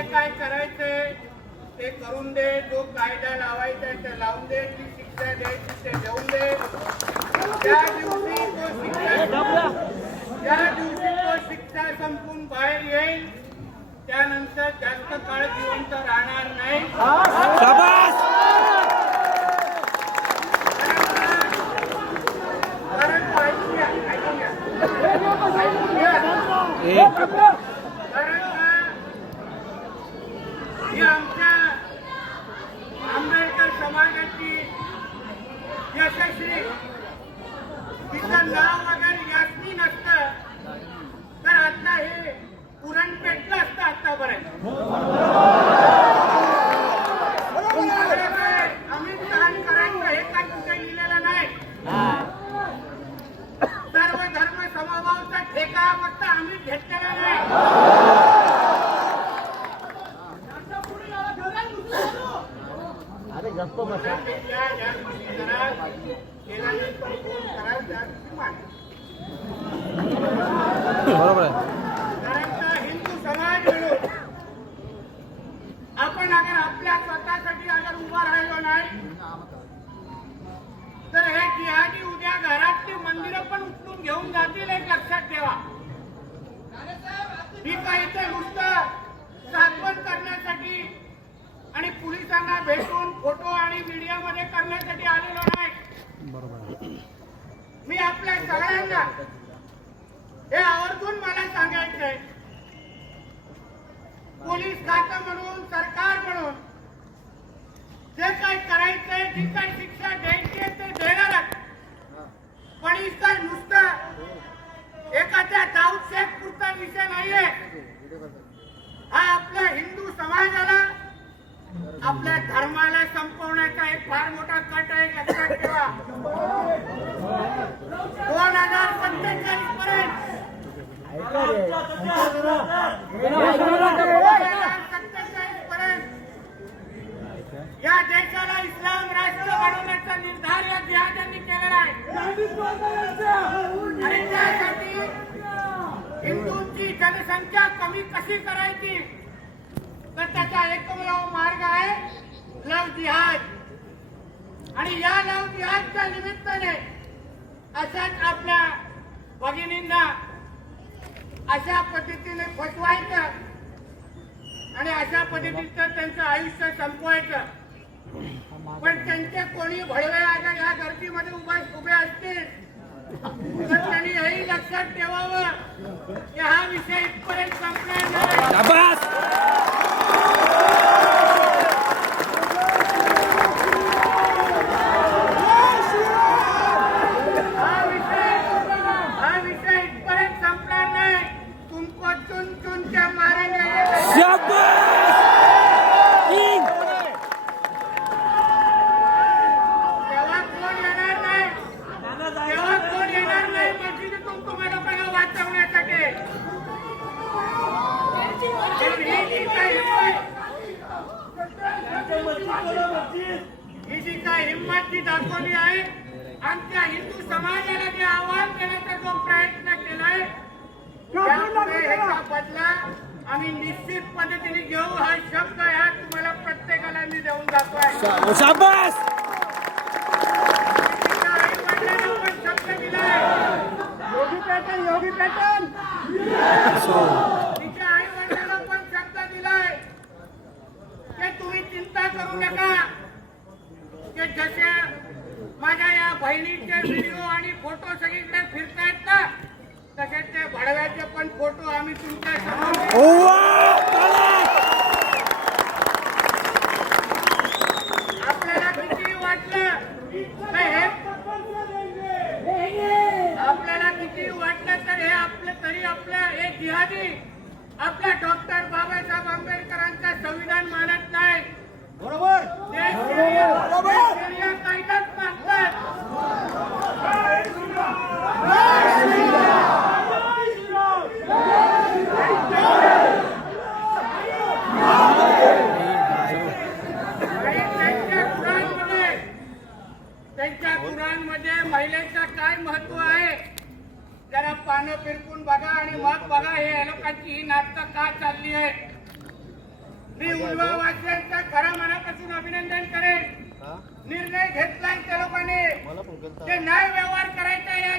जे काय करायचंय? ते करून दे जो कायदा लावायचा ते लावून दे जी शिक्षा द्यायची ते देऊन दे. त्या दिवशी तो शिक्षा ज्या दिवशी तो शिक्षा संपून बाहेर येईल त्यानंतर जास्त काळ जिवंत राहणार नाही. शाबास! कारण ऐकून घ्या. ऐकून घ्या. एक कारण का ही आमच्या आंबेडकर समाजाची यशस्वी तिचं नाव वगैरे यासनी नसतं तर आता हे पुरण पेटलं असतं आतापर्यंत तुमच्याकडे काय अमित करायचं हे काय कुठे लिहिलेलं नाही सर्व धर्म समभावचा ठेका फक्त आम्ही घेतलेला नाही ज्या ज्या गोष्टी करा, केल्यानंतर कोण करा, त्या गोष्टी माना. बरोबर आहे. हिंदू समाज मिळून आपण अगर आपल्या स्वतःसाठी अगर उभा राहिलो नाही तर हे जिहादी उद्या घरातली मंदिरं पण उचलून घेऊन जातील एक लक्षात ठेवा. ही काही ते नुसतं साधवण करण्यासाठी आणि पोलिसांना भेट फोटो आणि मीडियामध्ये करण्यासाठी आलेलो नाही. बरोबर मी आपल्या सगळ्यांना हे आवर्जून मला सांगायचंय पोलीस खातं म्हणून सरकार म्हणून जे काय करायचंय जी काय शिक्षा द्यायची ते देणारच. पण इथं नुसतं एखाद्या दाऊद शेख पुरता विषय नाहीये. हा आपल्या हिंदू समाजाला आपल्या लक्षात ठेवा दोन हजार सत्तेचाळीस पर्यंत पर्यंत या देशाला इस्लाम राष्ट्र बनवण्याचा निर्धार या जिहाद्यांनी केलेला आहे आणि त्यासाठी हिंदूंची जनसंख्या कमी कशी करायची तर त्याचा एकमेव मार्ग आहे लव जिहाद. आणि या लव जिहादच्या निमित्ताने अशाच आपल्या भगिनींना अशा पद्धतीने फसवायचं आणि अशा पद्धतीचं त्यांचं आयुष्य संपवायचं. पण त्यांचे कोणी भडवे आता या गर्दीमध्ये उभा उभे असतील तर त्यांनी हेही लक्षात ठेवावं की हा विषय इथपर्यंत संपणार नाही शाबास हा विषय हा विषय इथपर्यंत संपणार नाही तुमको चुन चुन के मारेंगे ये नहीं. शाबास किंग तेव्हा कोण येणार नाही तेव्हा कोण येणार नाही मस्जिदीतून तुम्हाला पहिला वाचवण्यासाठी पण ही जी काही हिंमत ही जी काही हिंमत जी दाखवली आहे आमच्या हिंदू समाजाला जे आवाहन करण्याचा जो प्रयत्न केलाय बदला आम्ही निश्चित पद्धतीने घेऊ. हा शब्द ह्या तुम्हाला प्रत्येकाला मी देऊन जातोय. शाबास. योगी पॅटर्न योगी पॅटर्न तिच्या आई वडिलांना पण शब्द दिलाय की तुम्ही चिंता करू नका. की जसे माझ्या या बहिणीचे व्हिडिओ आणि फोटो सगळीकडे फिरतायत ना तसे ते भडव्याचे पण फोटो आम्ही तुमच्यासमोर आपल्याला किती वाटलं? हे आपल्याला किती वाटलं तर हे आपलं तरी आपलं हे जिहादी. आपल्या डॉक्टर बाबासाहेब आंबेडकरांचा संविधान मानत नाही. बरोबर? ते शरिया- ते कायदाच त्यांच्या कुराणमध्ये त्यांच्या कुराणमध्ये महिलेचं काय महत्त्व आहे? जरा पानं फिरकून बघा आणि मग बघा हे लोकांची ही नाटकं का चालली आहे मी उल्वा वाचल्यांचं खऱ्या मनापासून अभिनंदन करेन. निर्णय घेतलाय त्या लोकांनी. ते न्याय व्यवहार करायचा या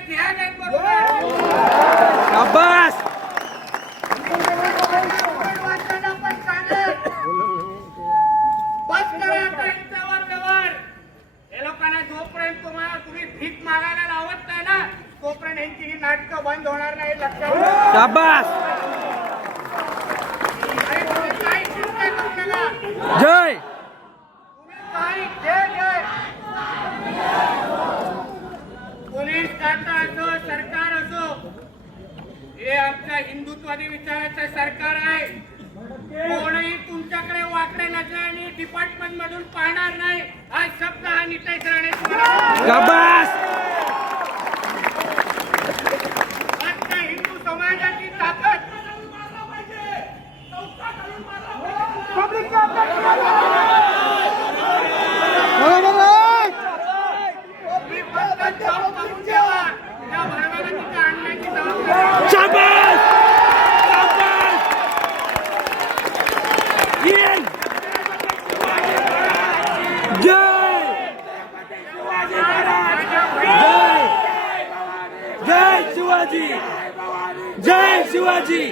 हे तुम्हाला तुम्ही भीक मागायला लावत नाही ना तोपर्यंत यांची ही नाटकं बंद होणार नाही. लक्षात ठेवा. शाबास आणि तुम्ही काही चिंता करू नका जय काही जय जय पोलीस खातं असो सरकार असो हे आमच्या हिंदुत्वादी विचाराचं सरकार आहे कोणीही तुमच्याकडे वाकडे नजराने डिपार्टमेंट मधून पाहणार नाही हा शब्द हा नितेश राणे तुम्हाला शाबास आजच्या हिंदू समाजाची ताकद तुम्ही फक्त जॉब करून ठेवा त्या भरवाला तिथे आणण्याची जबाबदारी शाबास शाबास किंग जय जय जय शिवाजी जय शिवाजी एवढे वार माझ्या बहिणीच्या शरीरावर आणि चेहऱ्यावर केले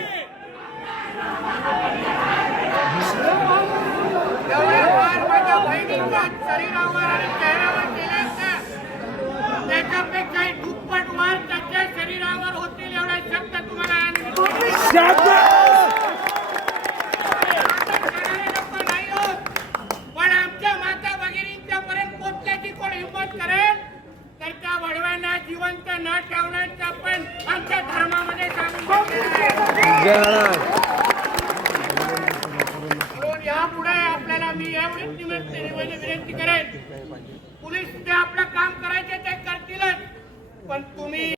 त्याच्यापेक्षाही दुप्पट वार त्याच्या शरीरावर होतील एवढा शब्द तुम्हाला यापुढे आपल्याला मी एवढीच निमित्त निवेदन विनंती करेन. पोलीस जे आपलं काम करायचे ते करतीलच पण तुम्ही